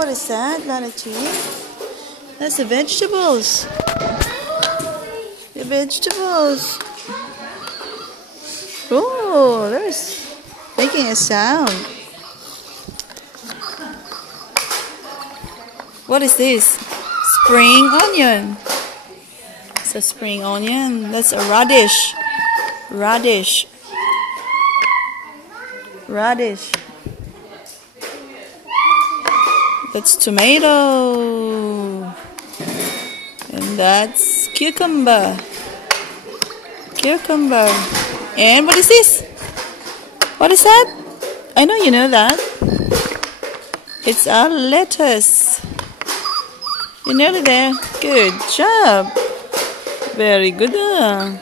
what is that, Vanity? That's the vegetables. The vegetables. Oh, there's making a sound. What is this? Spring onion. It's a spring onion. That's a radish. Radish. Radish. That's tomato. And that's cucumber. Cucumber. And what is this? What is that? I know you know that. It's our lettuce. You're nearly there. Good job. Very good.